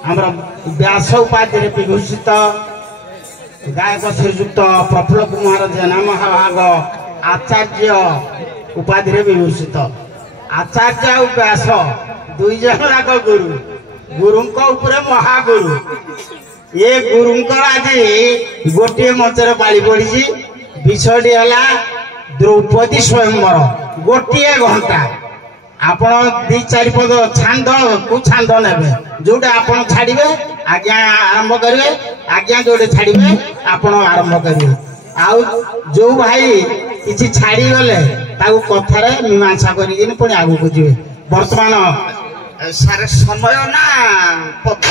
आमर व्यास उपाधि विभूषित गायक श्रीजुक्त प्रफुल्ल कुमार जेना महाभाग आचार्य उपाधि विभूषित आचार्य और व्यास दुई जन जाक गुरु गुरु महागुरु ये गुरु आज गोटे मंचर पाली पड़ी विषयटी है द्रौपदी स्वयंवर गोटे घंटा आपण दी चार पद छांद को छांद ने जोटा आपण छाड़े आज्ञा आरंभ करेंगे आज्ञा जोटे छाड़े आपण आरंभ करेंगे आउ जो भाई किसी छाड़ी गले कथार मीमांसा कर पुणी आगू जी बर्तमान सारे समय ना पद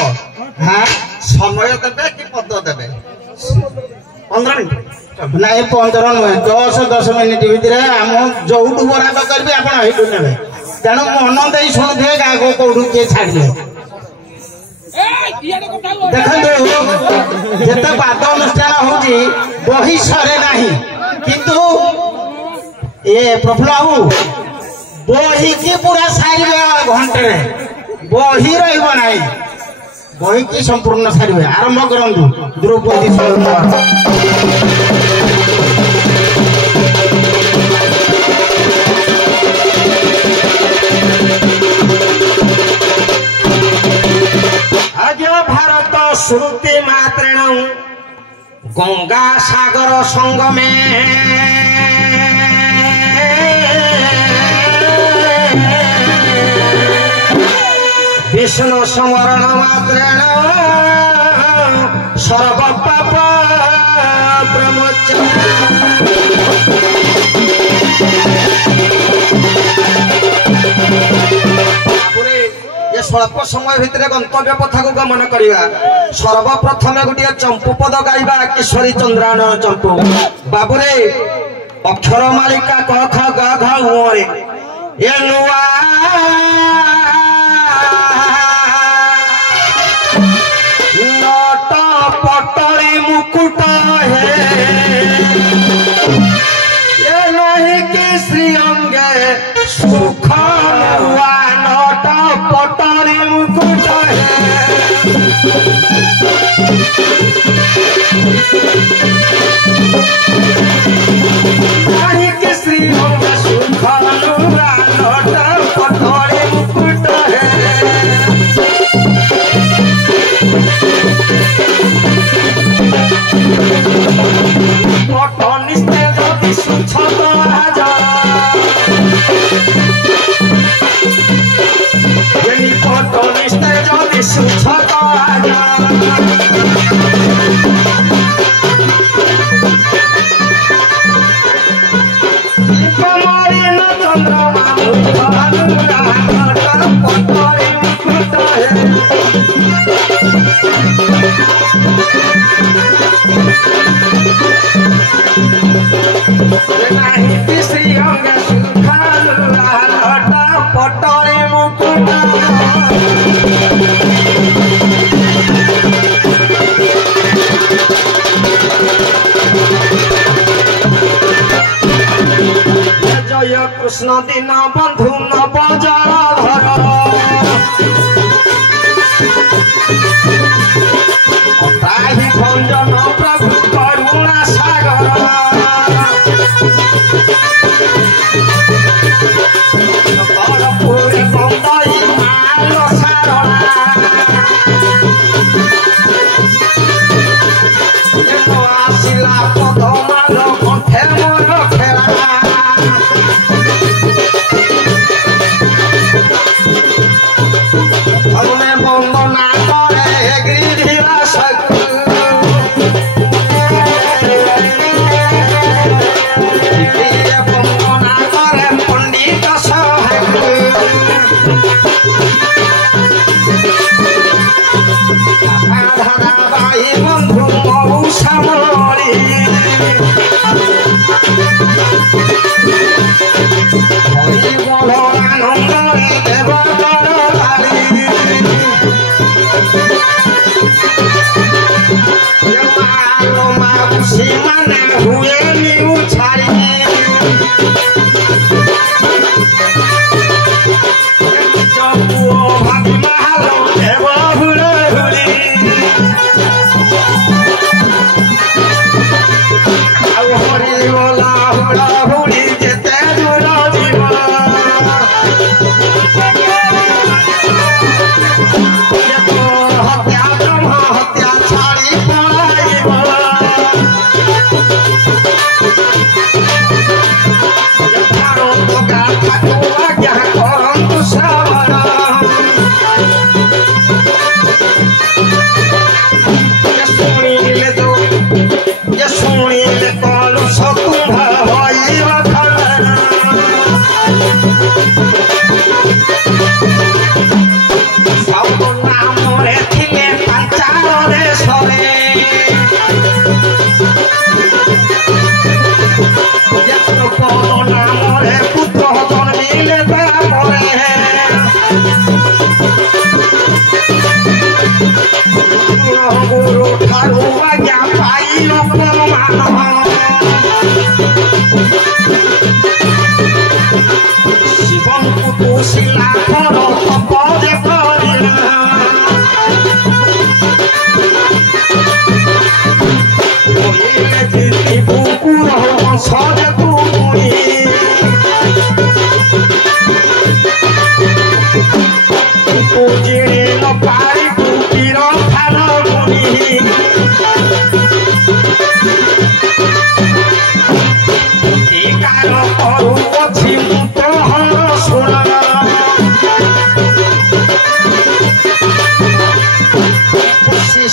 हाँ समय देवे कि पद देवे 15 मिनट ना 15 नुहे 10 मिनिट भितर आम जो बराद करी आप ने तेणु मन दे शुणुवे क्या कौटू किए छाड़े देखो जिते बाद अनुष्ठान होची बही सरे नहीं किंतु ये प्रफुल्ल बाबू बही की पूरा सारे घंटे बही रही बही की संपूर्ण सारे आरंभ करूँ द्रौपदी स्वयंवर श्रुति मात्रेण गंगा सागर संगमे विष्णु स्मरण मात्रेण सर्व पाप स्वल्प समय भितर गंतव्य पथा को गमन करवा सर्वप्रथम गोटे चंपू पद गाइबा किशोरी चंद्रायण चंपू बाबुरे अक्षर मालिका क ख ग घ उ ए नुआ नट पटरी मुकुट हे ए नहीं कि श्री अंगे सुख नुआ नट पटरी मुकुट नहीं कि श्री अंगे सुख नुआ नट पटरी मुकुट पटनिस्ते जदि सुछत राजा पटनिस्ते जदि सुछत राजा कमरिन चंद्रमा पटरी मुकुट नहीं किसी अंग पटरी मुकुट जय कृष्ण दीन बंधु नव जलधर ताहि भंजन प्रभु करुणा सागर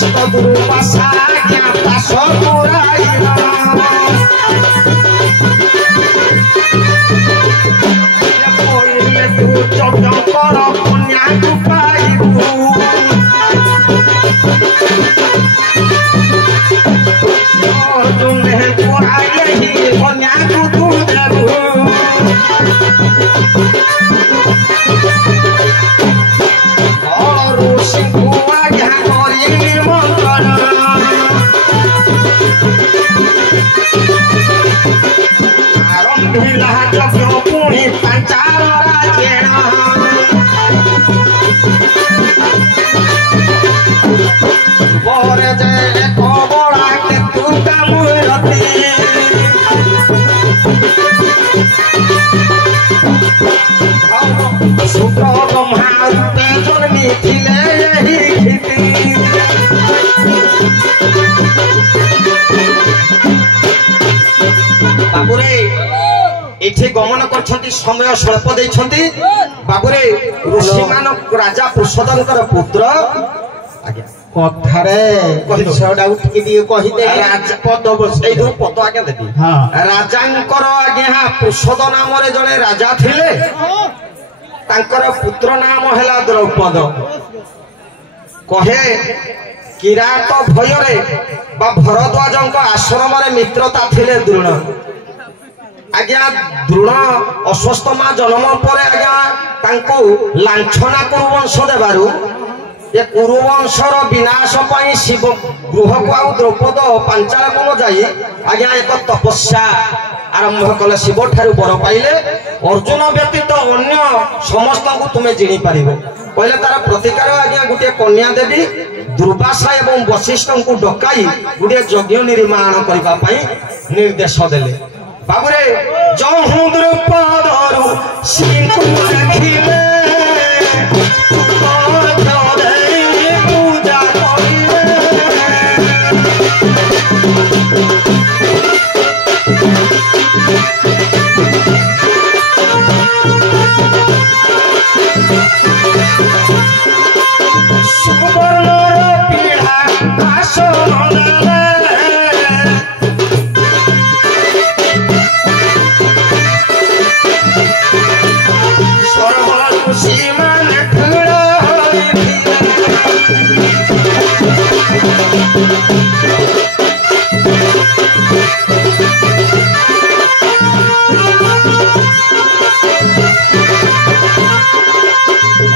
दुष्ट दुर्वासा क्या पास पुराइला तू चौकर कन्या को पाइबू तुम्हें पुराई कन्या को तू देबू और सिंहुआ यहाँ करी मंगल आरंभिला जग पुणी पंचार राजेण बरे जे कबड़ा के तू कामुरती शुक्र ब्रह्मा रूपे जन्मी थिले यही खेती बाबुरे एठी गमन करछंती समय स्वल्प देछंती बाबुरे ऋषि मान राजा पुरुषोत्तमकर पुत्र आज्ञा कथारे विषयटा उठिकी दिए कहिदे राजा पद बसै दु पद आज्ञा देबी हां राजांकर आज्ञा पुरुषोद नाम रे जने राजा थिले तांकर पुत्र नाम हैला द्रौपद कहे किरात भୟରେ बा भरद्वाजଙ୍କ आश्रमରେ मित्रता थिले द्रोण आज्ञा द्रोण अस्वस्थ मा जन्म पर आज्ञा तांको लांछना कुरुवंश देबारु ये कुरुवंशर विनाश पाई शिव गृह को आउ द्रौपद पांचाल को जाई आज्ञा एक तपस्या आरंभ कले शिव ठारू बर पाइले अर्जुन व्यतीत अन्य समस्त को तुमे जिणी पारिबो पहले तार प्रतिकार आज्ञा गुटे कन्या देवी दुर्वासा एवं वशिष्ठ को डकाई गुटे यज्ञ निर्माण करबा पई निर्देश देले बाबुरे जहु द्रौपदरु सिंह देखिले पूजा करिले सुवर्णर पीढ़ा आसन सर्वऋषि मान ठुलो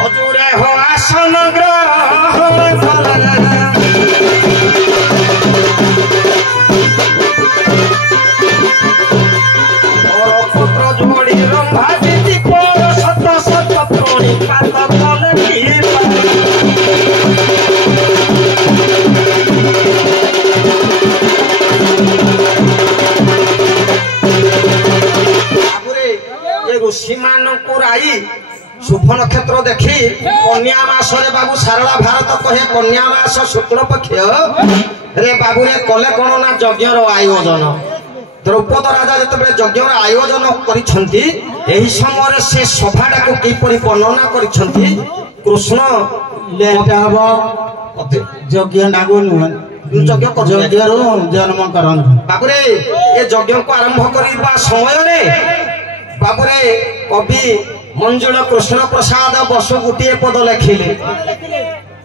हजूरे हो आसन ग्रहण और पुत्र जोड़ी रंभा दीदी पर सत सत प्रोणी पात फल ऋषि मान राई शुभ नक्षत्र देखी कन्या मास रे बाबू सारला भारत कहे कन्या मास शुक्ल पक्ष रे बाबू रे कले कोन ना यज्ञ रो आयोजन द्रौपद राजा जतबे यज्ञ रो आयोजन करिसंती एही समय से सभाटा को किपरि वर्णना करिसंती कृष्ण लेट हबो यज्ञ नागु यज्ञ रो जन्म करन बाबू रे ए यज्ञ को आरंभ करिबा समय रे बाबू रे कवि मंजुल कृष्ण प्रसाद बसु गुटिए पद लिखिले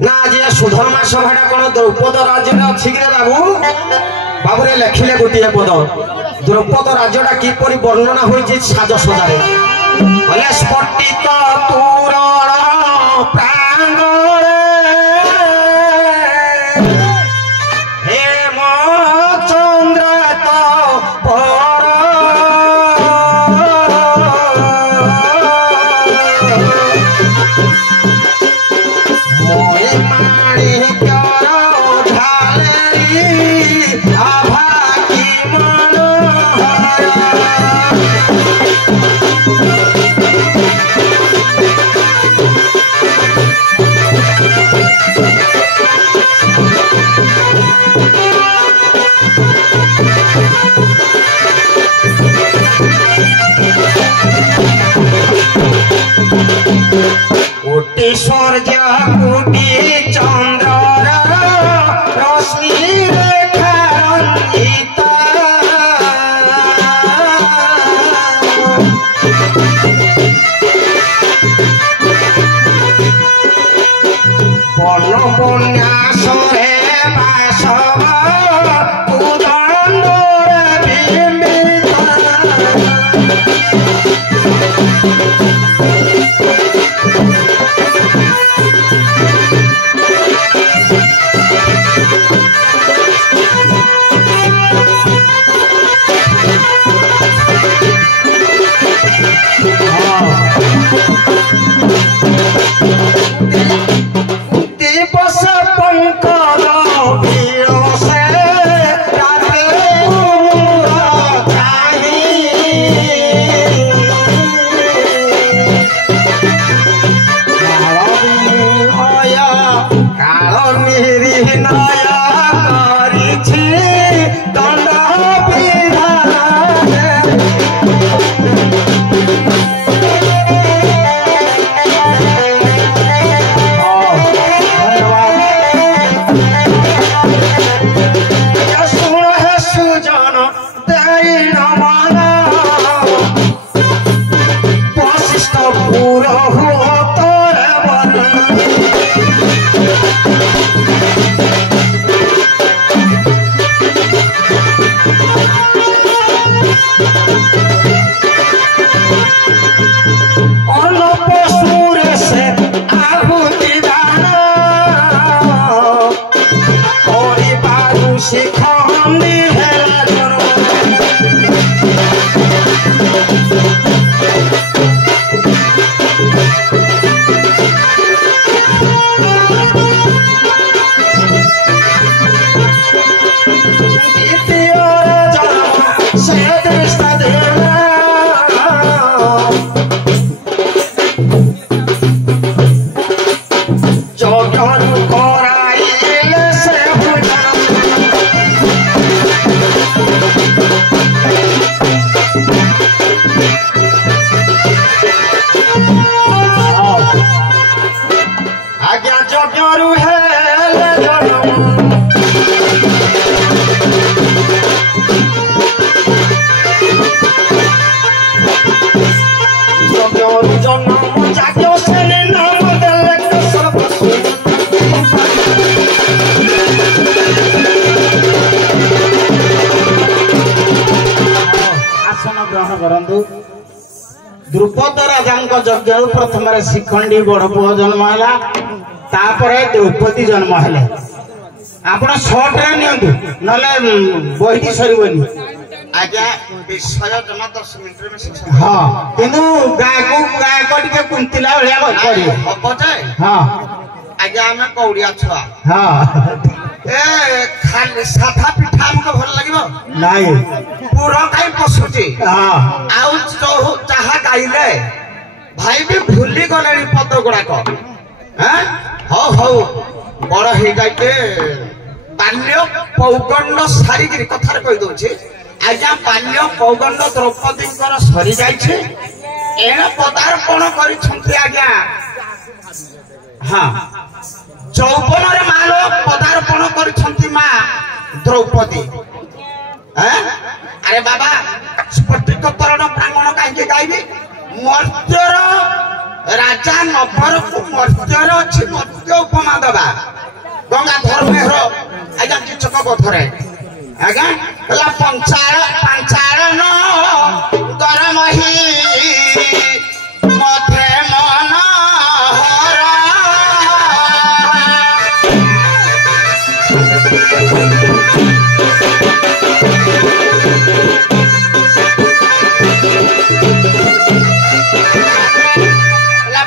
ना आज सुधर्मा सभाटा कौन द्रौपद राज्य अच्छी रे बाबू बाबू रे लिखिले गुटिए पद द्रौपद राज्यटा किपरि वर्णना होइछि साजसजारे भले स्फटिक तोरण प्रांगणे हेम चंद्र सूर्य कोटि चंद्र ସନ୍ନ୍ୟାସରେ ବାସବ ଉଦଣ୍ଡରେ ବିମିତା द्रुपद राजा यज्ञ प्रथम शिखंडी बड़ पुओ जन्म है द्रौपदी जन्म है आप सर्टे नि ना बही सरबनी आज्ञा विषय जमा 10 मिनिट हाँ किंतु गायक टे कुंतिला भाया हम जे हाँ आज्ञा आम कौड़िया छुआ हाँ ए खाली साधा पिठा हमको भल लगिबो नहीं पूरा काई पसुची हाँ आउ चाहा गाइले भाई भी भूली गले पद गुड़ाक हौ हौ बड़ हो जाइके बाल्य पौगंड सारिकी कथार कही दौची आज्ञा बाल्य पौगंड द्रौपदी सरी जाइए एणे पदार्पण कर आज्ञा हाँ चौपन माल पदार्पण कर माँ द्रौपदी अरे बाबा स्फटिकरण प्रांगण कहीं गायबी मर्त्यर राजा नभर को मर्त्यर अच्छी मर्त्य उपमा दबा गंगाधर मेहर आज्ञा किचक कथरे आज्ञा पंचायन गरम मधे मन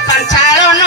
पंचायन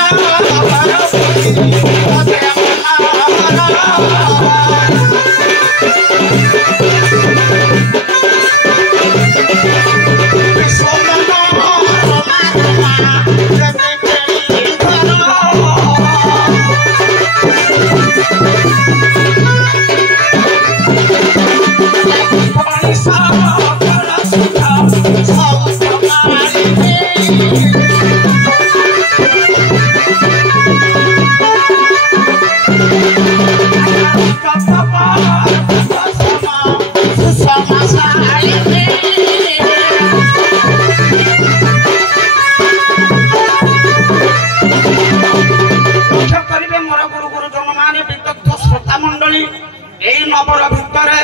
এই নবর ভিতরে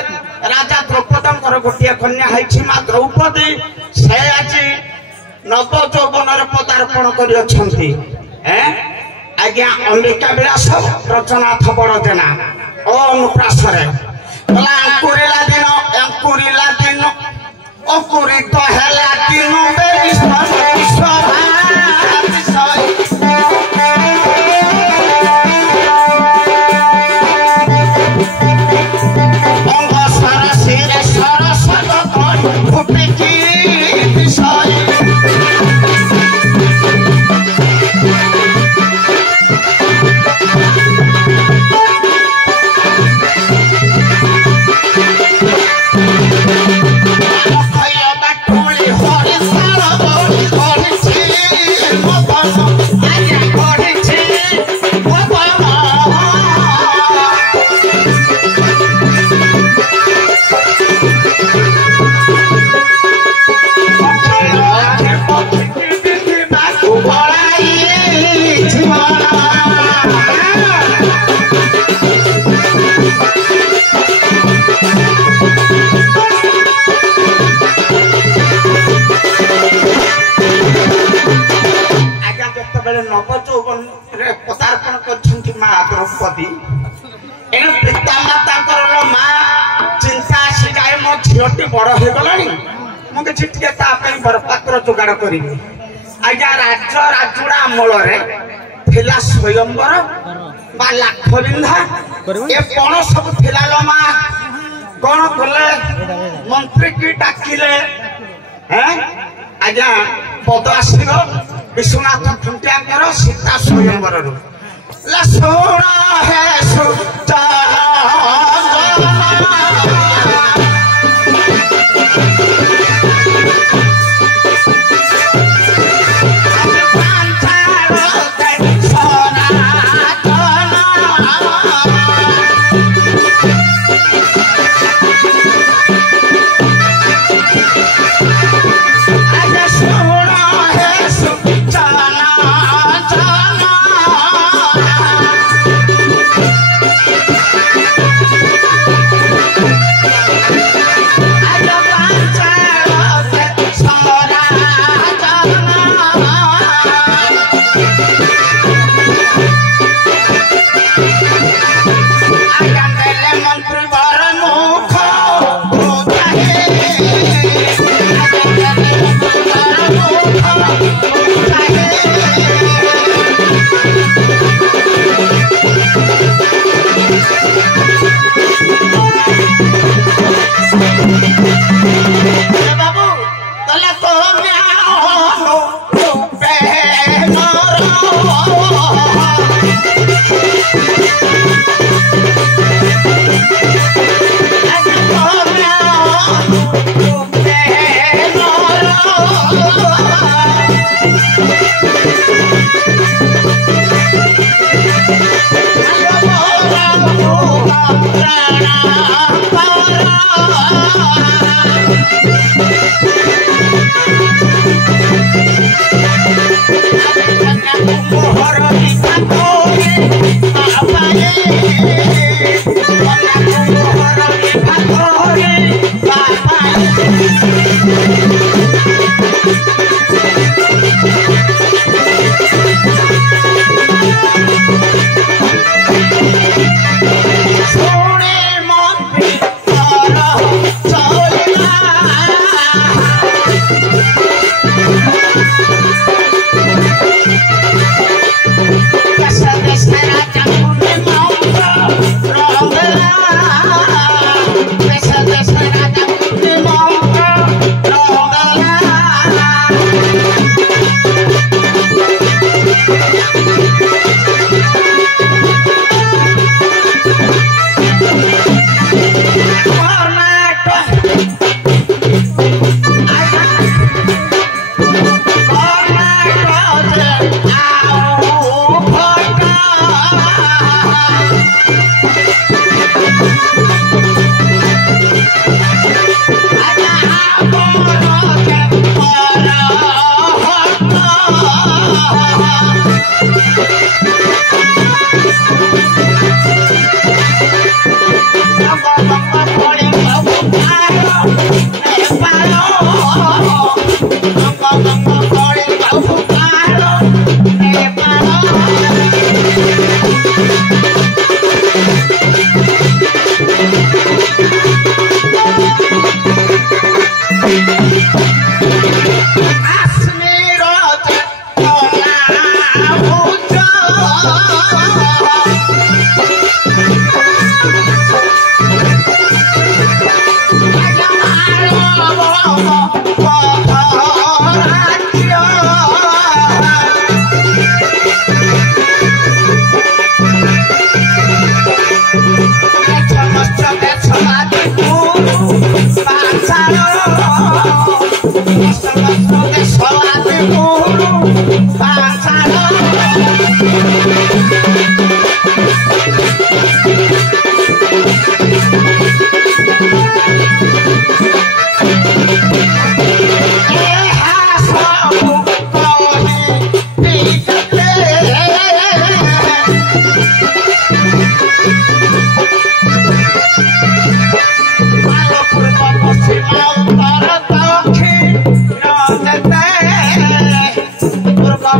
রাজা দ্রৌপদীଙ୍କର ଗୋଟିଏ କନ୍ୟା ହେଇଛି ମା ଦ୍ରୌପଦୀ ସେ ଆଜି ନବ ଯୌବନରେ ପଦାର୍ପଣ କରିଅଛନ୍ତି ଆଜ୍ଞା ଅମ୍ବିକା ବିଳାସ ରଚନାଥ ବଡ଼ଜେନା ଓ ଅନୁପ୍ରାସରେ ଅଙ୍କୁରିଲା ଦିନ ଅଙ୍କୁରିତ ହେଲା ଦିନ पदार्पण कर माँ द्रौपदी एणु पितामाता माँ चिंता आसी जाए मो झीटी बड़ हो गला मुझे बरपात्र जोगाड़ करी आज्ञा राज्य राजुड़ा अमल थिला स्वयंवर बा लाख बिंधा ए कौन सब थिला लो माँ कौन कले मंत्री की डाकिले आज्ञा पद आसब विश्वनाथ खुंटिया सीता स्वयंवर लसुण है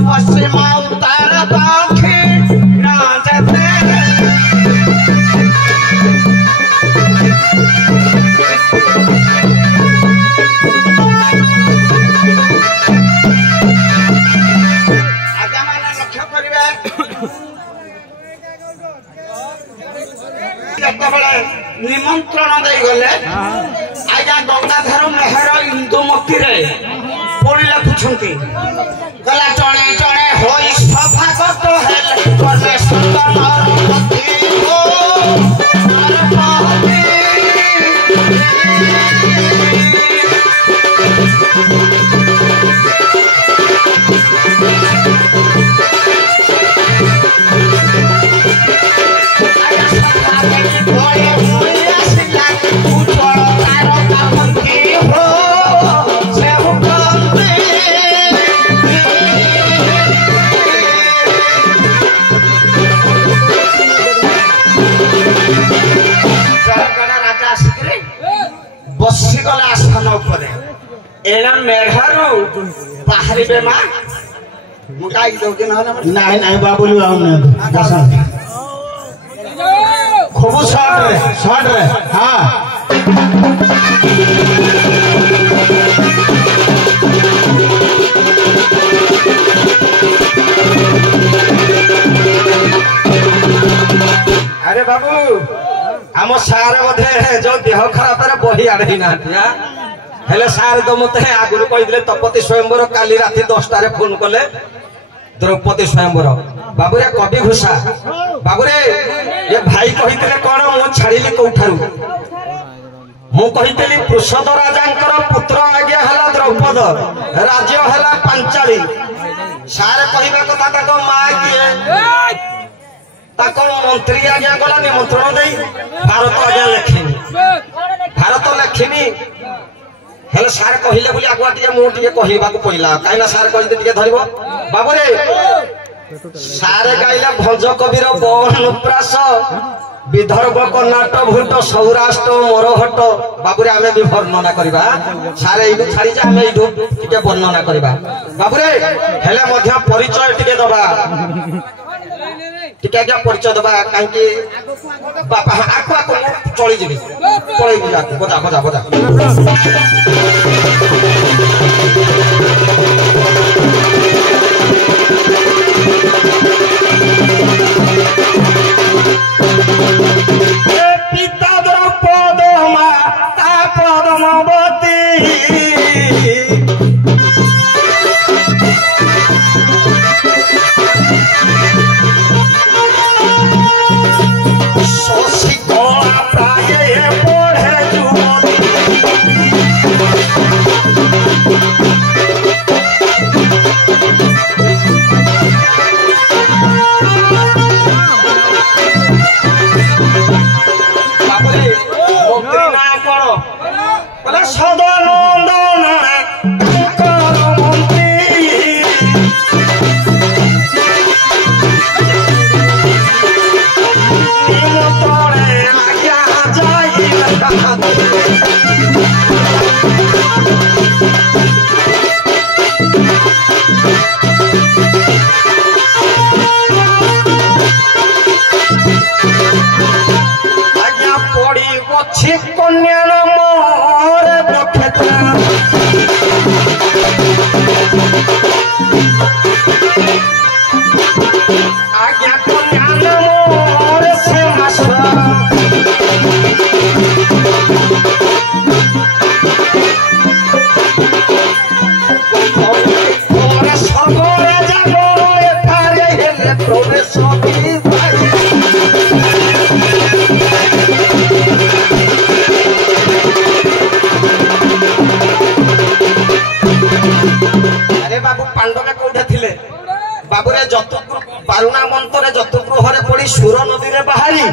पश्चिम उत्तर दक्षिण जेते निमंत्रण दे गले आज्ञा गंगाधर मेहर इंदुमती रे पड़ी लिखुछंती गला जणे जणे होई सभागत हेले करले सुंदर पति हो नरपति बसी गले आस्थान एना मेघारू बाहरी बेमा मुकाई दो दिन नहीं नहीं बाबुली खूब शॉर्ट रे हाँ अरे बाबू आम सार बोधे जो देह खराब बही आड़े ना हेले सार तो मत आगुरी कही तपति स्वयंवर काली राति 10 फोन कले द्रौपदी स्वयंवर बाबूरे कवि घोषा बाबूरे ये भाई कही कौन मु छाड़ी कौठारू मु कही पृषद राजा पुत्र आज्ञा है द्रौपद राज्य है पांचाली सारे कहवा कथा माँ किए मंत्री आज्ञा गला निमंत्रण दे भारत आज्ञा लेखिनी भारत लेखिनी हेले सार कहले बोली आगुआ टिके मु टिके कहबा को पहिला काइना सार कहि टिके धरिबो बाबूरे सारे गाइला भंज कविर बनुप्रास विदर्भ कर्णाटक भूट सौराष्ट्र मोरहट बाबूरे आमे भी वर्णना करबा सारे एइडु छाड़ी जा आमे एइडु टिके वर्णना करबा बाबूरे हेले मध्य परिचय टिके दबा टिके क्या परिचय दबा काहे बापा आको आको चली जीवी पळै बुझा बजा बजा बजा पिता द्रौपद माता पद्मावती बाबूरे बारुणा मंत्रे जतुगृह पड़ी सुर नदी में बाहरी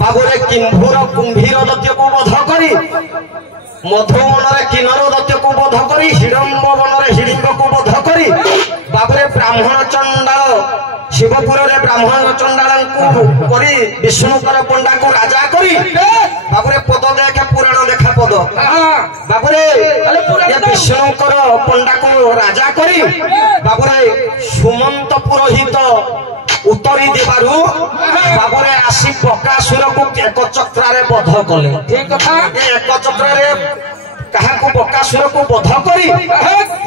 बाबूरे किंभुर कुंभीर दत्य को बध करी मधुवन किन्नर दत्य को बध करी हिडम्ब वन हिडिंब को बध करी बाबूरे ब्राह्मण चंडाल शिवपुर रे ब्राह्मण चंडाल को करी विष्णुकर पंडा को राजा करी बाबूरे पद देखे पुराण देखा पद बाबुरे ये विष्णुकर पंडा को राजा करी बाबुरे सुमंत पुरोहित उतरी देबारु बाबुरे आसी बकासुर को एक चक्रारे बध कले ठीक कथा एक चक्रारे काहाकू बकासुर को बध करी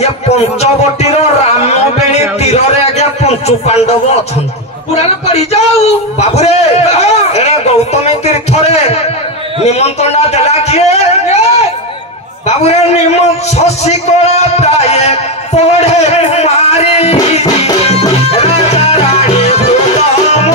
ये पंचवटीर रामबेणी तीर रे आज्ञा पंचु पांडव अछंती पुराण पढ़ी जाऊ बाबुरे एरे गौतमी तीर्थ रे निमंत्रण देला किए बाबुरे शशि कला प्राय पढ़े मारी राजा रानी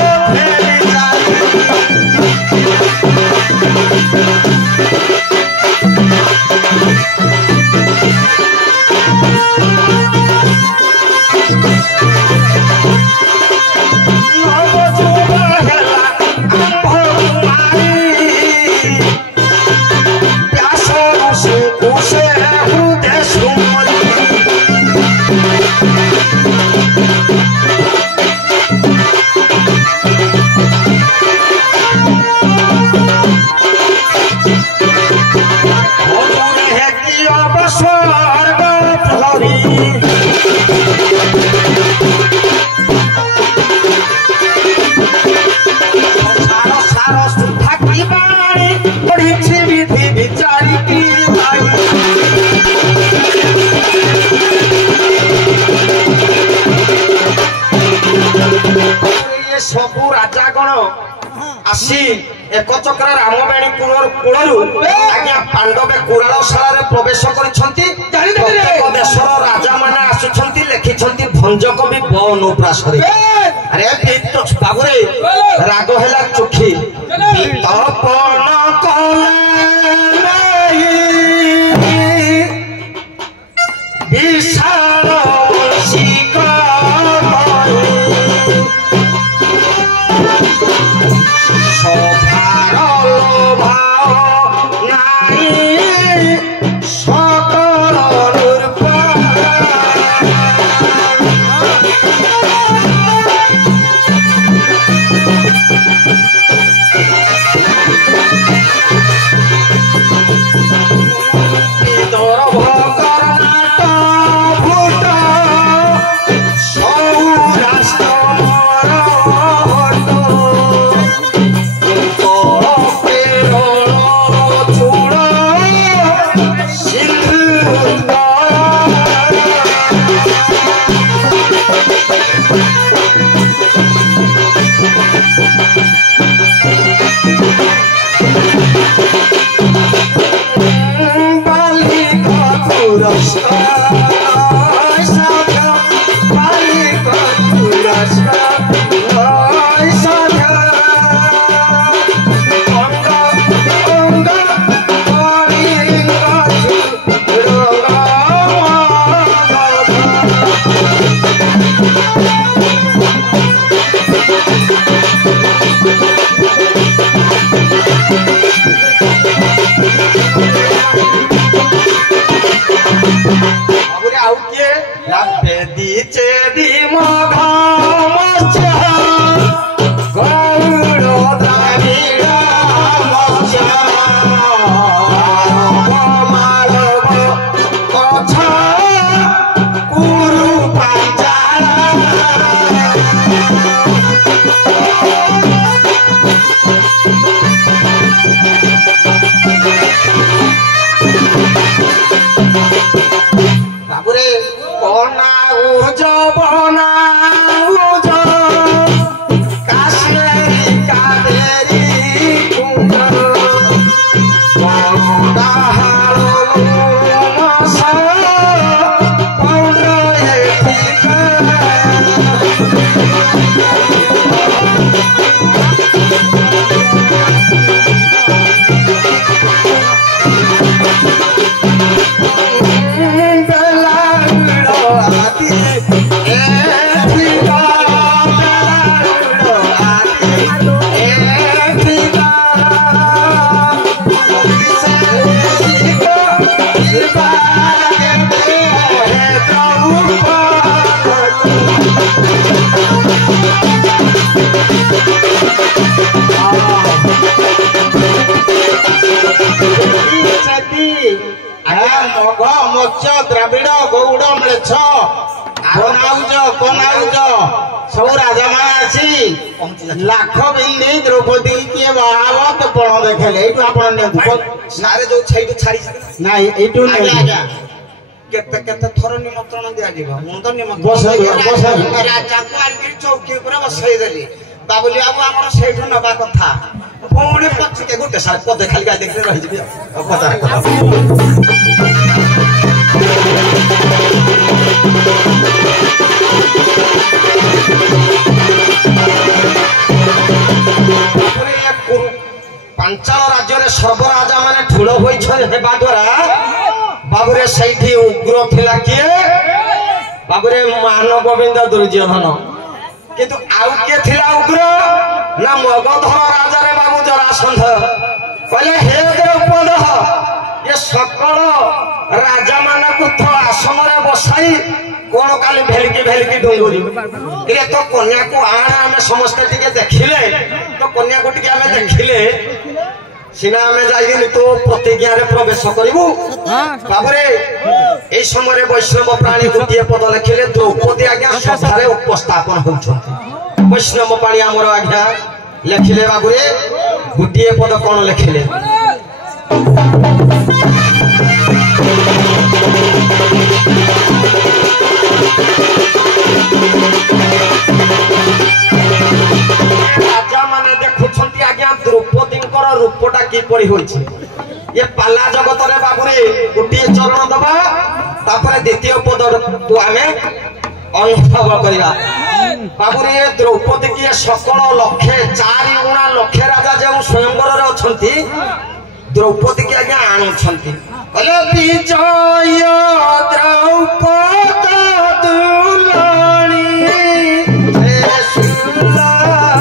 सबू राजा गण आसी एक चक्र रामबेणी कूलू आज्ञा पांडवे कुरालशाला प्रवेश करिसंती प्रत्येक देशर राजा माने आसुछंती लिखिछंती भंजकवि बनुप्रासरे अरे बाबुरे राग हैला चुखी तपन कले विशाल शिका सब राजा मान आसी लाख बिंदी द्रौपदी किए बाहाव तो पण देखले एटु आपण ने सारे जो छाई छाड़ी नाही एटु ने केते केते थर निमंत्रण दिया जीव मु तो निमंत्रण बस राजा को आलगिरी चौकी ऊपर बसई देली बाबुली बाबू हमर सेठु नबा कथा पुणी पछके गुटे साल पदे खाली गाय देखले रहि जिबि पांचाल राज्य रे सर्वराजा माने ठुलो होई छ हेबा द्वारा बाबुरे सैठी उग्र थिला किए बाबुरे मान गोविंद दुर्योधन किंतु आउ के थिला उग्र ना मगधर राजा रे बाबू जरासंध कहले हे द्रौपद ये सकल राजा मानकु तो आसन रे बसाई कोन काली भेलकी डुंगुरी रे तो कन्या को आना हमें समस्त टिके देखिले तो कन्या को टिके हमें देखिले सिना हमें जाइनी तो प्रतिज्ञा रे प्रवेश करिवु बाबरे ए समय रे वैष्णव प्राणी गोटिए पद लिखिले द्रौपदी आज्ञा सभारे उपस्थापन होउछन वैष्णव प्राणी हमर आज्ञा लिखिले बाबुरे गोटिए पद कोन लिखिले राजा माने देखुछंती आज्ञा द्रौपदी रूपटा की पड़ी होइछि ये पाला जगत रे बाबुरे गोटिए चरण दबा तापर द्वितीय पद को आमे अनुभव करिया बाबुरे द्रौपदी की सकल लक्षे 4 गुणा लक्षे राजा जे स्वयंवर रे अछंती द्रौपदी की आज्ञा आनुछंती कहले विजय द्रौपद दुलाणी हे सुलक्षणी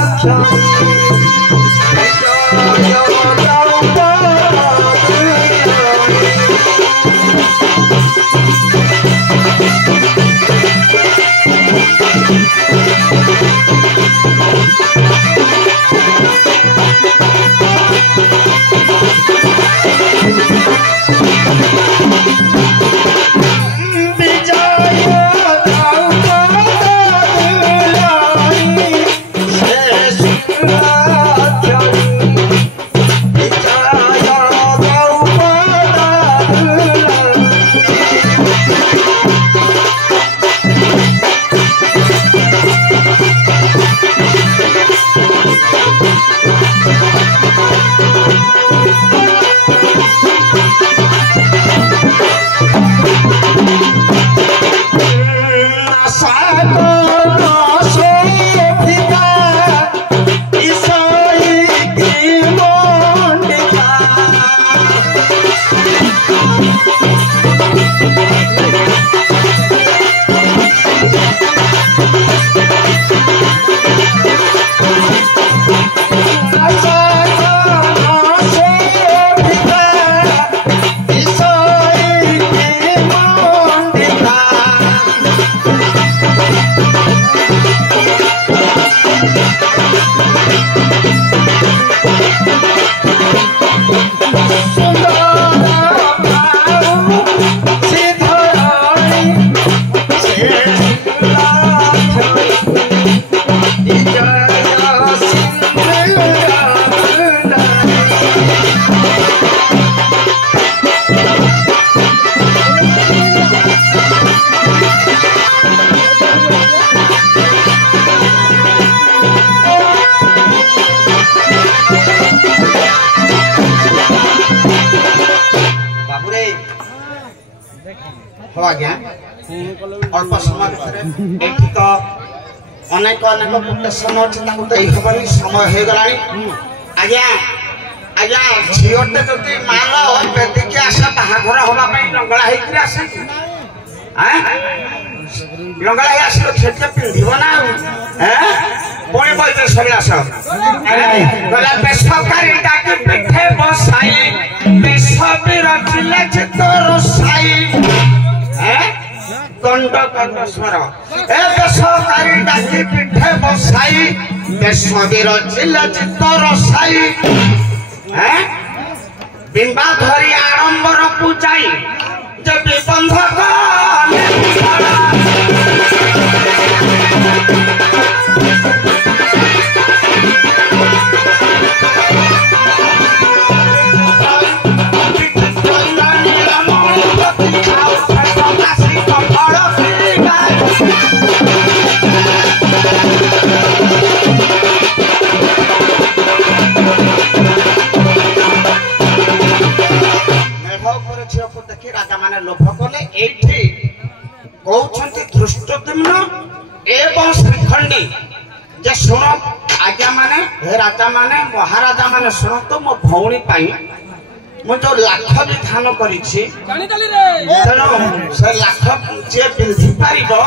अल्प समय भितर एठी तो अनेक अनेक प्रोटेक्शन अछि ताकू तो एखबरी समय हे गलानी आज्ञा आज्ञा झियोटे जति माल बेटी के आशा बाहाघर होबा पई लंगळा हेकि आसे हैं लंगळा हे आसे खेते पिंधिबो ना हैं कोई बइते सगला सब गला बेसकारी डाकी पिठे बसाई बेसबी रखिले चित्तर साई हैं कंड कंड स्वर ए बेसकारी डाकी पिठे बसाई बेसबी रखिले चित्तर साई हैं बिंबा धरी आडंबर पूजाई जे विबंधक राजा माने महाराजा माने सुन तो मो भौणी पाई मु जो लाख विधान करिछि तेणु से लाख जे पिंधि पारिबो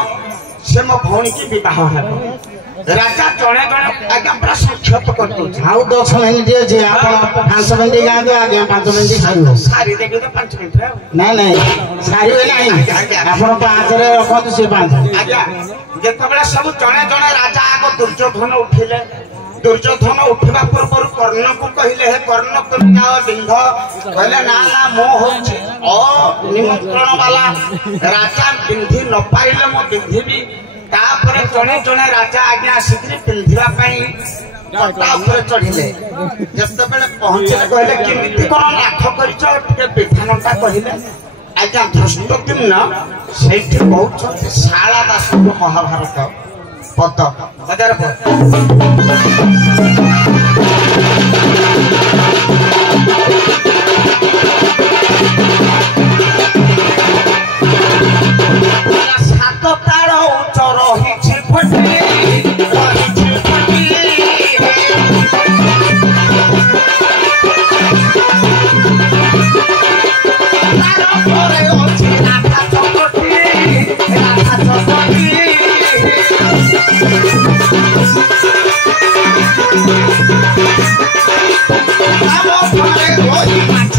से मो भौणी की विवाह हेबो राजा जणे जणे आज्ञा पूरा संक्षेप कर दउछि आउ 10 मिनिट जे आपण 5 मिनिट गांदे आगे 5 मिनिट सारिबो सारी देबे तो 5 मिनिट रे नहीं सारिबे नहीं आपण 5 रे रखନ୍ତୁ से 5 आज्ञा जेतबेला सब जणे जणे राजा आगो दुर्योधन उठिले दुर्योधन उठिबा पूर्व कर्ण को कहिले हे कर्ण तुम जाओ बिंध कहले ना ना मो होछि ओ निमंत्रण वाला राजा बिंधी न पाइले मो बिंधीबी तापर जणे जणे राजा आज्ञा आसिकरी पिंधिबा पई पट्टा ऊपर चढ़िले जेतबेले पहुंचले कहले केमिति कोन लाख करिछ टिके विधानटा कहिले आज्ञा धृष्टद्युम्न सेठी कहउछन्ति शाला दास महाभारत पद 1000 सात तार उच्च रहिछि फटी तार परे अछि राधा चकटी आम परे रोहि माछ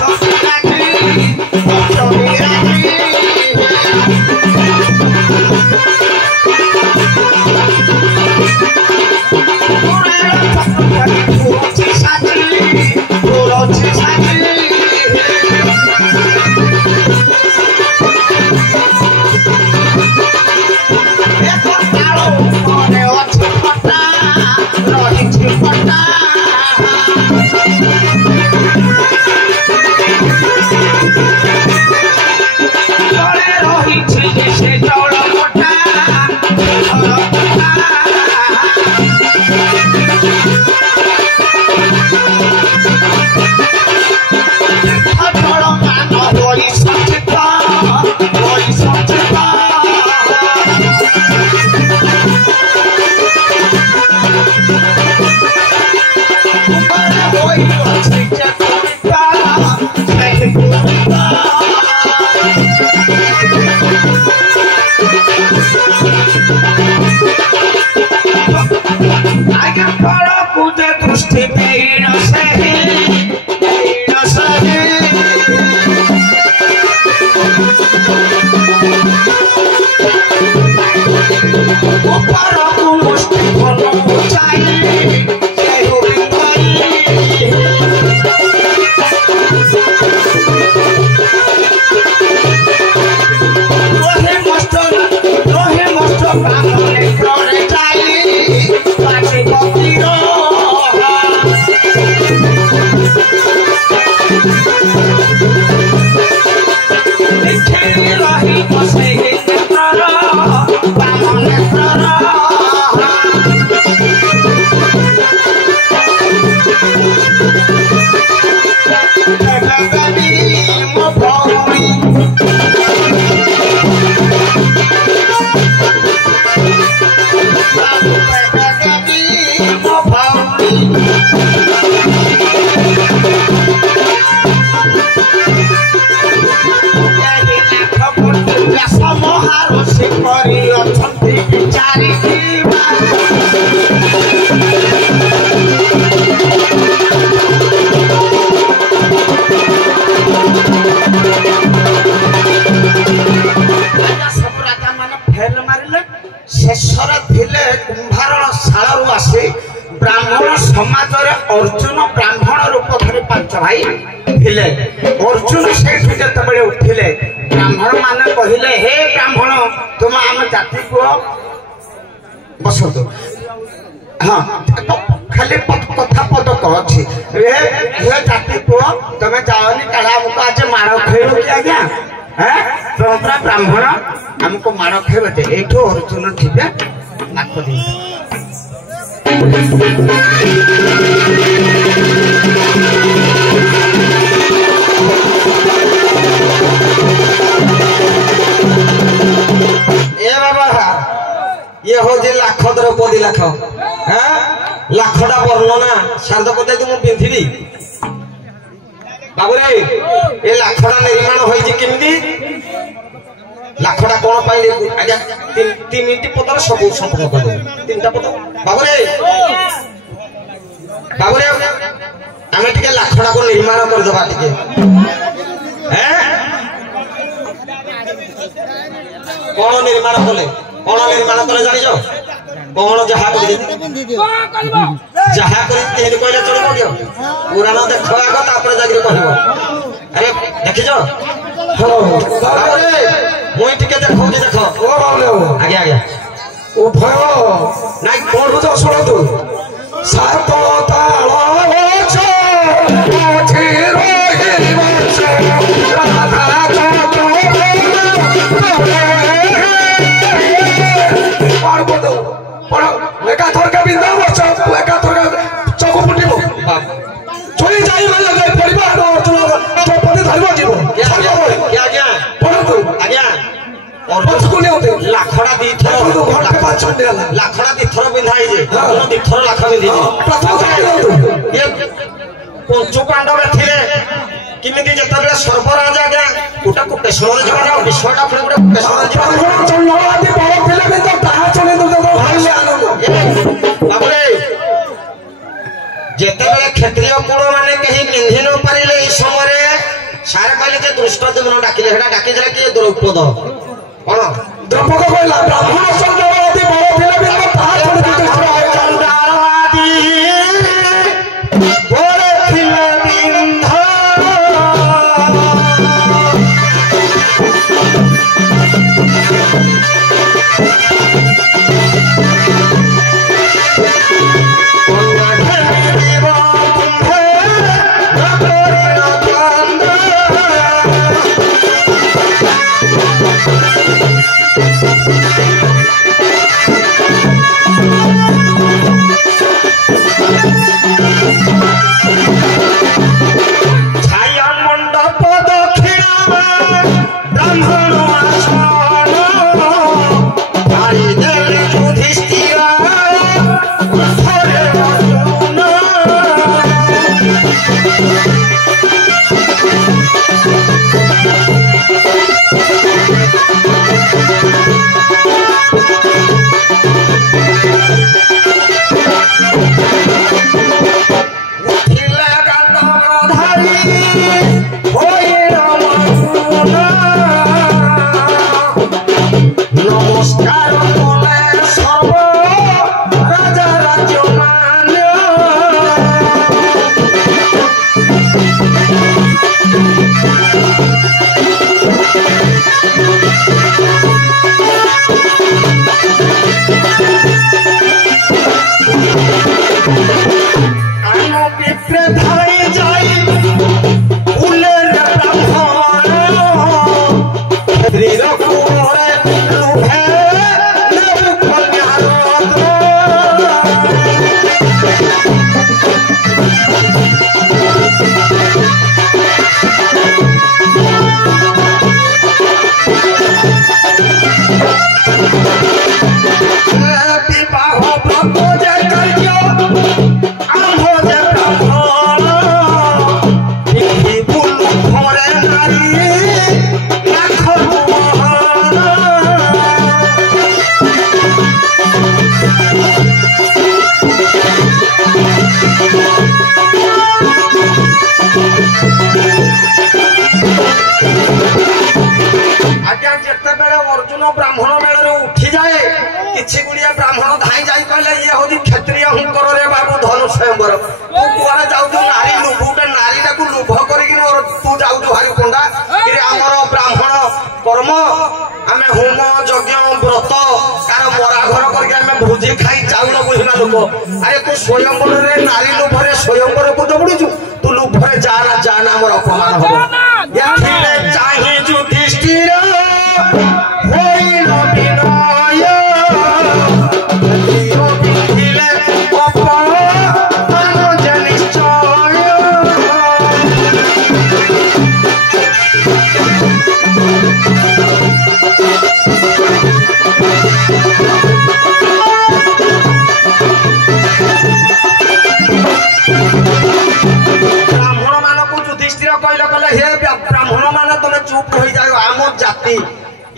लागी ब्राह्मण समाज अर्जुन ब्राह्मण रूप धरी 5 भाई थिले अर्जुन सेठी जतबेले उठिले ब्राह्मण माने कहिले हे ब्राह्मण तुम आम जाति को बसतो हां खाली कथा पद कहछि हे जाति को तमे जाओनी काढा हमको आज मार खेलो कि आज्ञा हैं तोरा ब्राह्मण हमको मार खेलो दे एठो अर्जुन थिबे नाक दी ए बाबा ये हो जे लाख द्रौपदी लाख हैं लाखटा वर्णना शारद कदे तू पिंधिबी बाबुरे ए लाखटा निर्माण होई केमिति लाखटा कोन पाइले आज्ञा 3 मिनिट पदर सब संपूर्ण कर दे 3टा पद बाबुरे बाबुरे आमे टिके लाखटा को निर्माण कर दबा टिके हैं कोन निर्माण कले जानि जो कोन जहा कर जहा कर तेन कहले चलबो दियो पुराण देखो आगो तापर जागिर कहबो अरे देखिजो हो बाबरे मुई टिके देखौ जे देखो ओ बाबले आगे आगे ओ भय नाइ कोन बुझो सुनो तू सात ताଳ छ ओठी रोहि वंश राधा को पार बदो पढ़ लेका थोर का बिंदा वर्ष लेका थोर का चको फुटिबो बाप चोरी जाई माने गए परिवार चौपटे धरबो जीवो क्या क्या पढ़ तू आज्ञा और पछको ने होते लाखड़ा दी थरो तू घर के पाछन देला लाखड़ा दी थरो बिंधाई जे कोनो दी थरो लाख बिंधी प्रथम जाई ये पंचु पांडव थिले किमिति जतबे सर्वराजा गे उटा कुटेश्वर जीवन विश्वटा फले उटा कुटेश्वर जीवन चंद्रवादी बड़ फिल्म में तो कहा चले तो भाई ले आनंद बाबुरे जेतबे क्षत्रिय कुल माने कहीं पिंधि न पारिले ई समय सारे कहले जे दुष्ट देवन डाकिले हेडा डाकी देला कि द्रौपद कोन द्रौपद कहला ब्राह्मण चंद्रवादी बड़ फिल्म में तो कहा चले तो चंद्रवादी बड़ फिल्म बिंधा ब्राह्मण मेल उठी जाए किसी गुड़िया ब्राह्मण धाई जाई कहले ये हूँ क्षत्रिय हुंकर रे बाबू धनु स्वयंवर तू कुआरे जाऊ नारी लुभ गोटे नारी टाक लुभ कर तू जाऊ भारी पंडा कि आमर ब्राह्मण कर्म आम होम यज्ञ व्रत कार मरा घर करके भोजी खाई चाउल बुझना लोक अरे तू स्वयंवर नारी लुभरे स्वयंवर को दौड़ू तू लुभरे जाना आमर अपमान हम चाहिए युधिष्ठिर कहले कहले हे ब्राह्मण माने तुम चुप हो जाओ आम जाति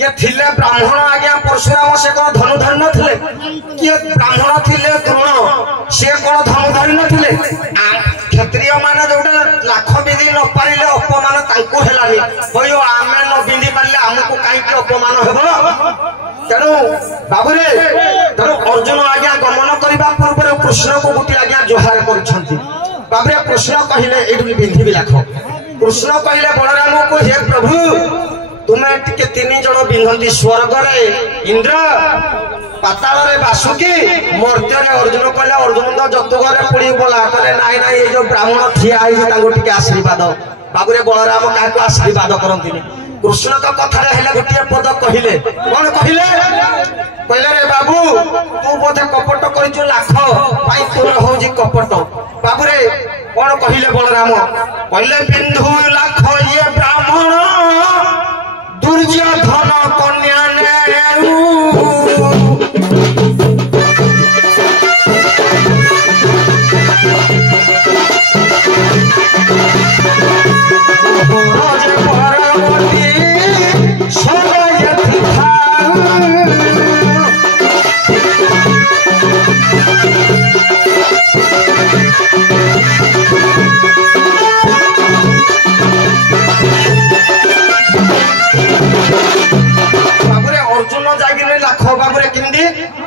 ये थिले ब्राह्मण आज्ञा परशुराम से कौन धनुधर न थिले किए ब्राह्मण थिले द्रोण से कौन धनुधरी न थिले क्षत्रिय माने जोटा लाख बिंदी न पारिले अपमान तांको हेलानी होयो आमे न बिंदी पारिले हमको काई के अपमान हेबो तेणु बाबुरे तेणु अर्जुन आज्ञा गमन करबा पूर्व कृष्ण को गोटी आज्ञा जोहार करछंती बाबुरे कृष्ण कहिले एडुनी बिंदी भी लाख कृष्ण कहिले बलराम को हे प्रभु तुम्हें टिके तीन जन बिंधती स्वर्ग रे इंद्र पाताल रे बासुकी मर्त्य रे अर्जुन कहले अर्जुन तो जतुगर रे पुड़ी बोला कहले नाई नाई ये जो ब्राह्मण ठिया आई तांको टिके आशीर्वाद बाबुरे बलराम काको आशीर्वाद करंतिनी कृष्ण तो कथा रे हेले गोटिए पद कहिले कोन कहिले कहले रे बाबू तू बोधे कपट करिछु लाख पाई तोर होजी कपट बाबुरे कोन कहिले बलराम कहले बिंधु लाख ये ब्राह्मण दुर्योधन कन्या ने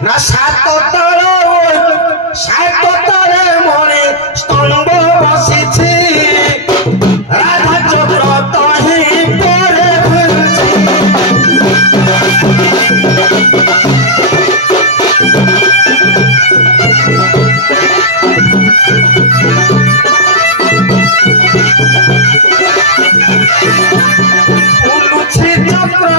ना सात तले मणि स्तंभ बसी राधा चक्र तही पड़े पुलुछि चक्र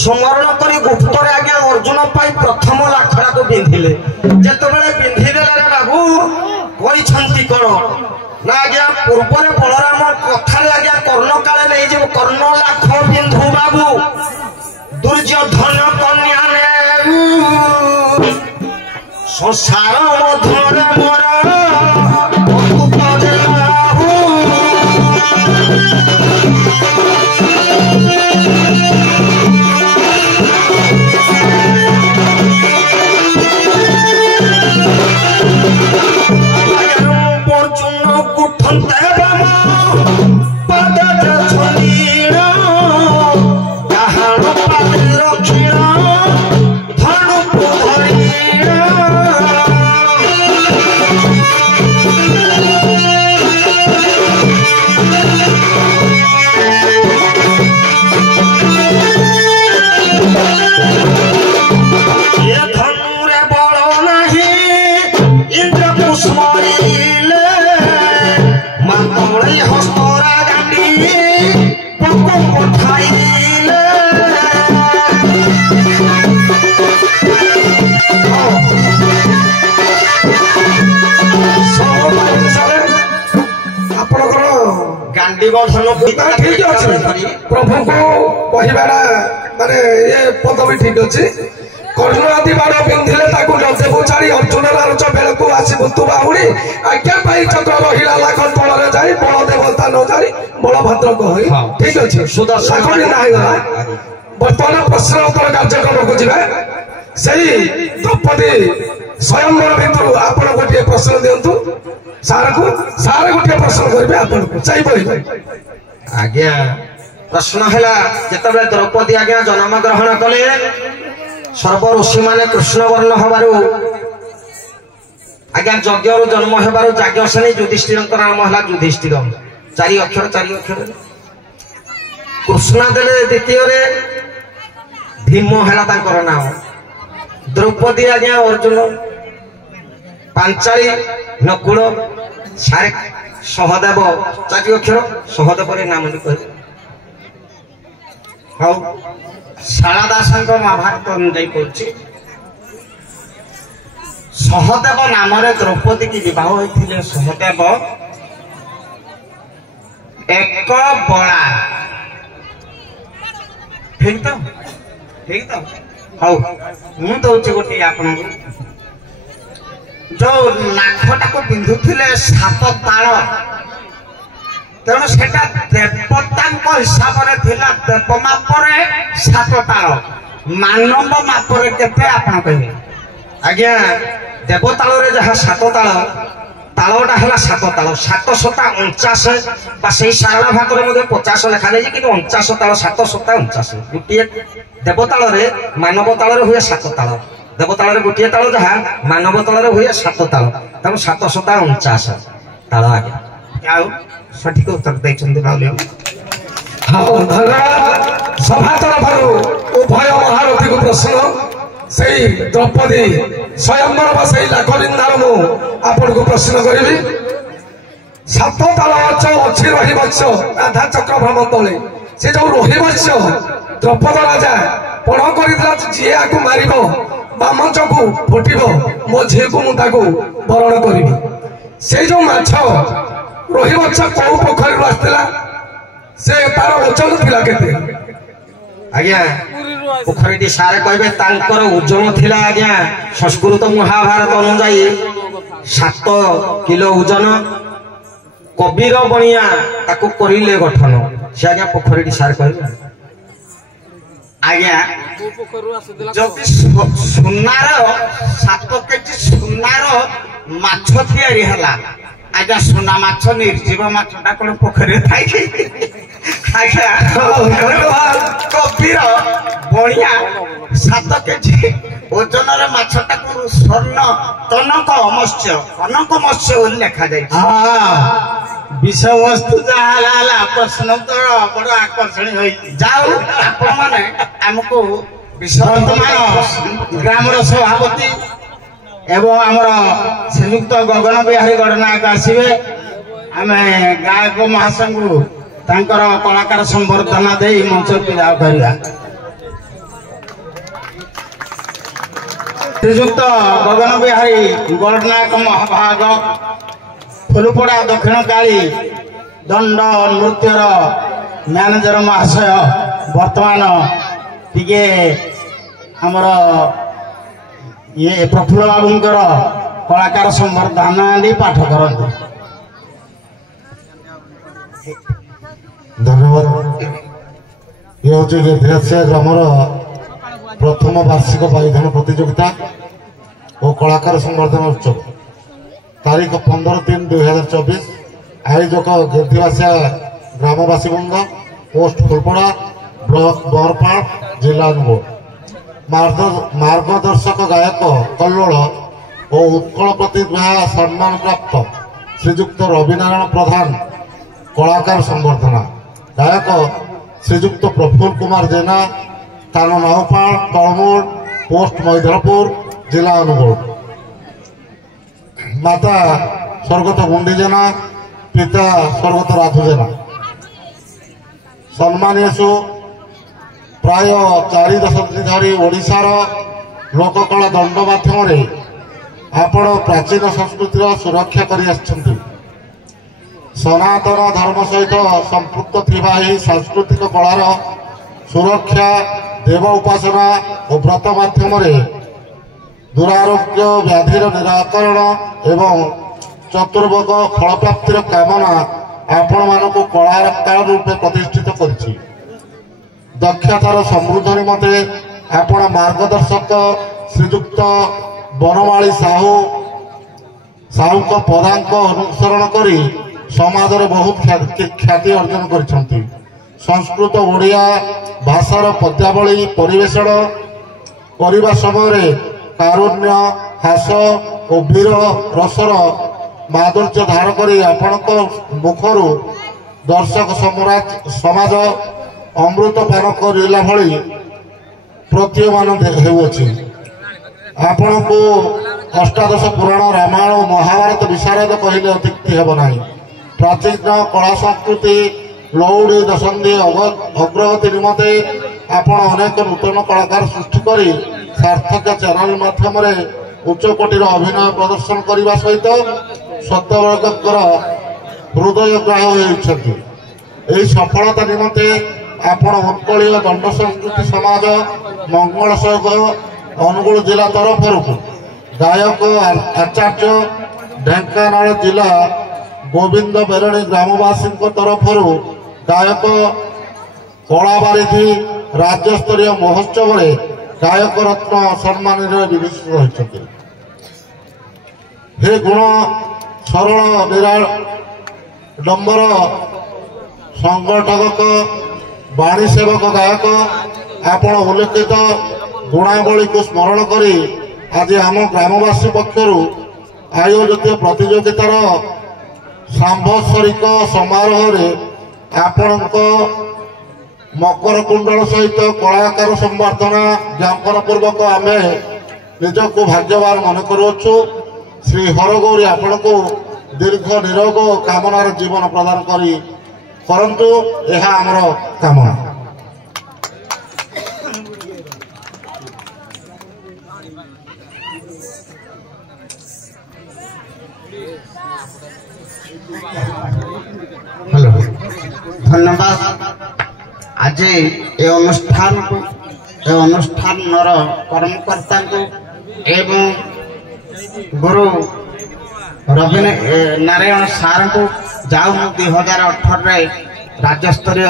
स्मरण कर गुप्तर आज्ञा अर्जुन प्रथम लाखड़ा को बिंधिले जिते बिंधिले बाबू करी कौन ना आज्ञा पूर्व बलराम कथार आज्ञा कर्ण काले नहीं जो कर्ण लाख बिंधु बाबू दुर्योधन कन्या ने संसार मधुर मोर ठीक अच्छे प्रभु को कहबार माने ये पद भी ठीक अच्छे कर्ण आदि बाण पिंधिले ताकू नदेबू छाड़ी अर्जुन राज बेल को आसबू तू बाहुड़ी आज्ञा पाई चक्र रहिला लाख तल रे जाई बल देवता न जाई बलभद्र कहि ठीक अच्छे सुदर्शन ना बर्तमान प्रश्न उत्तर कार्यक्रम को जीवा सही द्रौपदी स्वयंवर भितर आपण गोटे प्रश्न दिंतु सार गोटे प्रश्न करेंगे आपन को चाहिए आज्ञा प्रश्न है जिते द्रौपदी आज्ञा जन्म ग्रहण कले सर्व ऋषि माने कृष्ण वर्ण हबारू आज्ञा यज्ञ जन्म हेबार याज्ञसेनी युधिष्ठिर नाम है युधिष्ठिर 4 अक्षर कृष्णा देले द्वितीय भीम है नाम द्रौपदी आज्ञा अर्जुन पांचाली नकुल सारे सहदेव 4 अक्षर सहदेव नाम कह हाँ शाला दास महाभारत अनुजाई करुच्ची सहदेव नाम द्रौपदी की विवाह होते सहदेव एक बड़ा ठीक तो हाँ मुझे दौर गोटे आप जो नाकटा को पिंधुले 7 ताल तेणु से देवता हिसाब से देव मापर 7 ताल मानव मापर केते आप कहे आज्ञा देवताल जहाँ 7 ताल तालटा है 7 ताल 7 सता 49 से सारा भाग में 50 लिखा जाए कि 49 ताल 7 सता 49 गोटे देवताल मानव ताल हुए 7 ताल देवताल गोटे ताल जहाँ मानव ताल हुए 7 ताल तेणु 7 सता 49 ताल आज्ञा सठिक उत्तर देते बाबू हाँ धन्यवाद सभा तरफ उभय महारथी को प्रश्न से द्रौपदी स्वयंवर बसई लाखबिंदार मु आपन को प्रश्न करी 7 ताल अच्छी रही राधा चक्र भ्रम तले से जो रही द्रौपद राजा पढ़ कर जी आपको मार बामंच को फुटब मो झी को मुझे बरण करी से जो माछ रही कौ पोखरी आसला से तार ओजन थिला केते आज्ञा पोखरी सारे कहे ओजन थिला आज्ञा संस्कृत महाभारत अनुजाई 7 किलो ओजन कबीर बणिया ताको करिले गठन से आज्ञा पोखरी सारे कहे आज्ञा जदि सुनार 7 केजी सुनार माछ तैयारी हला आज्ञा सुना माछ निर्जीव माछटा कौन पोखरी थाई कबीर बणिया 7 केजी ओजन माछटा स्वर्ण तनक मत्स्य लिखा जाए विषय वस्तु जहाँ प्रश्न तो बड़ आकर्षण हो जाऊ आपण आमको वर्तमान ग्रामर सभापति एवं आमर श्रीयुक्त गगन बिहारी गणनायक आसवे आम गायक महासंघ तांकर कलाकार संबर्धना दे मंच विदा करवा श्रीयुक्त गगन बिहारी गणनायक महाभाग फुलपड़ा दक्षिण काली दंड नृत्यर मैनेजर महाशय वर्तमान टिके आमर ये प्रफुल्ल बाबूंकर कलाकार संबर्धना दी पाठ करते धन्यवाद ये हूँ गेधिरासिया ग्रामर प्रथम वार्षिक बायुधन प्रतियोगिता और कलाकार संबर्धना उत्सव तारीख 15/3/2024 आयोजक गेधिरासिया ग्रामवासी वृंद पोस्ट फुलपड़ा ब्लॉक बरपाड़ जिला अनुगुल मार्गदर्शक गायक कल्लोल और उत्कल प्रतिभा सम्मान प्राप्त श्रीजुक्त रविनारायण प्रधान कलाकार संबर्धना गायक श्रीजुक्त प्रफुल्ल कुमार जेना स्थान नावपाड़ कलमूल पोस्ट मैधरपुर जिला अनुगुल माता स्वर्गत गुंडी जेना पिता स्वर्गत राधु जेना सम्मानियु प्राय 4 दशंधि धरी ओडिशार लोककला दंड माध्यम आपण प्राचीन संस्कृतिर सुरक्षा करि आछंती सनातन धर्म सहित संपृक्त थिबा एही सांस्कृतिक कलार सुरक्षा देव उपासना और व्रत माध्यम दुरारोग्य व्याधिर निराकरण एवं चतुर्भुग फल प्राप्तिर कामना आपण मानक कलाकार रूपे प्रतिष्ठित करिछि दक्षतार समृद्ध निमते आपण मार्गदर्शक श्रीजुक्त बनमाली साहू को पदांक अनुसरण करी समाज में बहुत ख्याति अर्जन करिसेंती संस्कृत ओडिया भाषार पद्यावली परिवेषण करने समय कारुण्य हास ଓ ବୀର ରସର ମାଧୁର୍ଯ୍ୟ ଧାର କରି ଆପଣଙ୍କ ମୁଖରୁ ଦର୍ଶକ ସମାଜ ଅମୃତ ପାନ କରିଲା ଭଳି ପ୍ରତୀୟମାନ ହେଉଅଛି। ଆପଣଙ୍କୁ ଅଷ୍ଟାଦଶ ପୁରାଣ ରାମାୟଣ ଓ ମହାଭାରତ ବିଶାରଦ କହିଲେ ଅତ୍ୟୁକ୍ତି ହେବ ନାହିଁ। ପ୍ରାଚୀନ କଳା ସଂସ୍କୃତି ଲୌଡ଼ି ଦଶନ୍ଧି ଅଗ୍ରଗତି ନିମନ୍ତେ ଆପଣ ଅନେକ ନୂତନ କଳାକାର ସୃଷ୍ଟି କରି ସାର୍ଥକ ଚ୍ୟାନେଲ ମାଧ୍ୟମରେ ଉଚ୍ଚ କୋଟିର ଅଭିନୟ ପ୍ରଦର୍ଶନ କରିବା ସହିତ ସତ୍ୟବର୍ଗଙ୍କର ହୃଦୟଗ୍ରାହୀ ହେଉଛନ୍ତି। ଏହି ସଫଳତା ନିମନ୍ତେ ଆପଣ ଉତ୍କଳୀୟ ଦଣ୍ଡ ସଂସ୍କୃତି ସମାଜ ମଙ୍ଗଳ ସଂଘ ଅନୁଗୁଳ ଜିଲ୍ଲା ତରଫରୁ ଗାୟକ ଆଚାର୍ଯ୍ୟ ଢେଙ୍କାନାଳ ଜିଲ୍ଲା ଗୋବିନ୍ଦ ବେରଣୀ ଗ୍ରାମବାସୀଙ୍କ ତରଫରୁ ଗାୟକ କଳାବାରିଧି ରାଜ୍ୟସ୍ତରୀୟ ମହୋତ୍ସବରେ ଗାୟକ ରତ୍ନ ସମ୍ମାନରେ ବିଭୂଷିତ ହୋଇଛନ୍ତି। हे गुण सरल निराडंबर संगठक वाणी सेवक गायक आपण उल्लेखित गुणावली को स्मरण करी आज आम ग्रामवासी पक्षर आयोजित प्रतियोगितार सांभसरिक समारोह आपण मकर कुंडल सहित कलाकार संबर्धना ज्ञापन पूर्वक आम निजक भाग्यवान मन करुछु। श्री हरगौरी आपण को दीर्घ निरोग कामनार जीवन प्रदान करंतु यह आमर कामना। हेलो धन्यवाद। आज ये अनुष्ठान को कर्मकर्ता को एवं गुरु रवि नारायण सार को जाऊ 2018 राज्य स्तरीय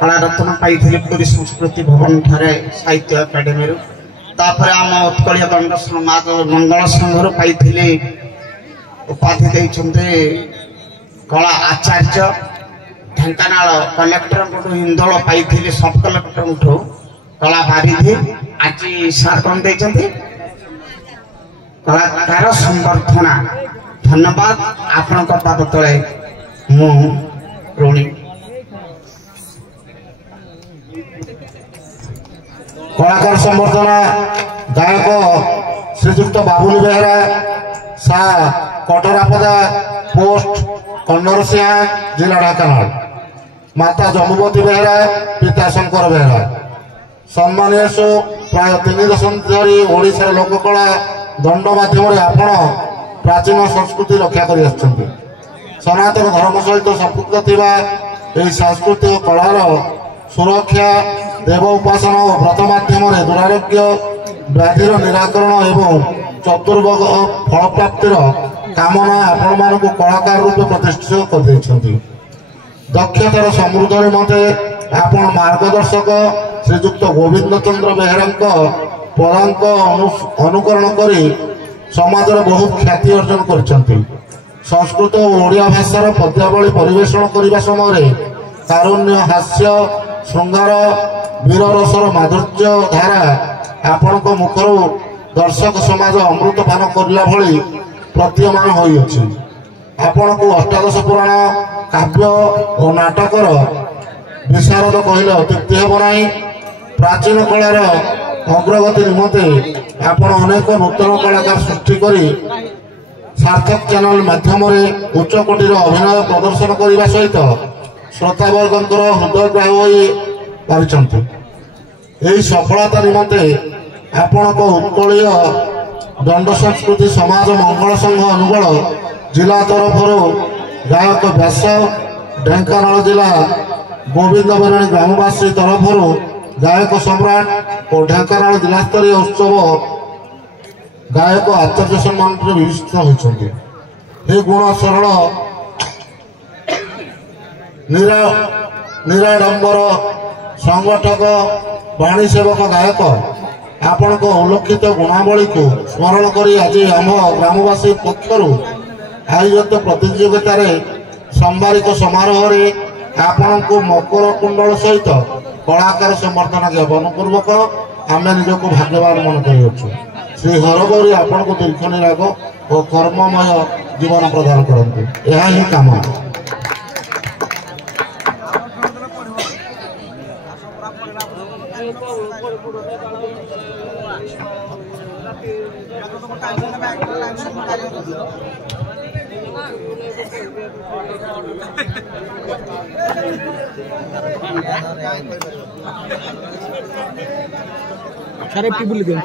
कला रत्न पाई पुरी संस्कृति भवन ठारे साहित्य एकाडेमी तापर आम उत्कलीय दंड समाज मंगल संघ पाई उपाधि देते कला आचार्य ढेंकानाल कलेक्टर हिंदोल पाई सब कलेक्टर कला बारिधि आज सार कौन देते कलाकार संबर्धना। धन्यवाद आपण पाद तले मु ऋणी। कलाकार संबर्धना गायक श्रीजुक्त बाबुली बेहरा सा कटरापदा पोस्ट कंडरसिंहा जिला ढेंकानाल माता जमुवती बेहरा पिता शंकर बेहरा सम्मानीय प्राय 3 दशंधि धरी ओडिशार लोककला दंड माध्यम आपण प्राचीन संस्कृति रक्षा कर सनातन धर्म सहित संपुक्त थिबा एही सांस्कृतिक कलार सुरक्षा देव उपासना और व्रत माध्यम दुरारोग्य व्याधिर निराकरण एवं चतुर्भुज फल प्राप्तिर कामना आपण मानक कलाकार रूपे प्रतिष्ठित कर दक्षतार समृद्ध निमंते आपण मार्गदर्शक श्रीजुक्त गोविंद चंद्र बेहरा पदांक अनुकरण करी समाजर बहुत ख्याति अर्जन करछंती। संस्कृत और ओडिया भाषार पद्यावली परिवेषण करने समय तारुण्य हास्य श्रृंगार वीर रसर माधुर्य धारा आपण मुखर दर्शक समाज अमृत पान करला भली प्रतीयमान होइछि। आपण को अष्टादश पुराण काव्य और नाटकर विशारद कहले अत्युक्ति हेब नाही। प्राचीन कलार अग्रगति निमंते आपण अनेक नूतन कलाकार सृष्टि करी सार्थक चैनल माध्यम उच्च कोटीर अभिनय प्रदर्शन करने सहित श्रोतावर्गंकर हृदयग्राही हो पारिछंती। एही सफलता निमंते आपण उत्कलीय दंड संस्कृति समाज मंगल संघ अनुगुल जिला तरफ गायक व्यास ढेंकानाल जिला गोविंद बेरणी ग्रामवासी तरफ गायक सम्राट और ढेंकानाल जिला स्तरीय उत्सव गायक आचार्य सम्मान विभूषित होती। हे गुण सरल निराडंबर संगठक वाणी सेवक गायक आपण उल्लेखित गुणावली को स्मरण करी आज आम ग्रामवासी पक्षर आयोजित प्रतियोगितार संवारिक समारोह आपण को मकर कुंडल सहित कलाकार समर्थन ज्ञापन पूर्वक आम निजक भाग्यवान मन कर श्री हरगौरी आपण को दीर्घ निराग ଓ କର୍ମମୟ ଜୀବନ ପ୍ରଦାନ କରନ୍ତୁ। ଏହା ହିଁ କାମ। सारे पीपल गए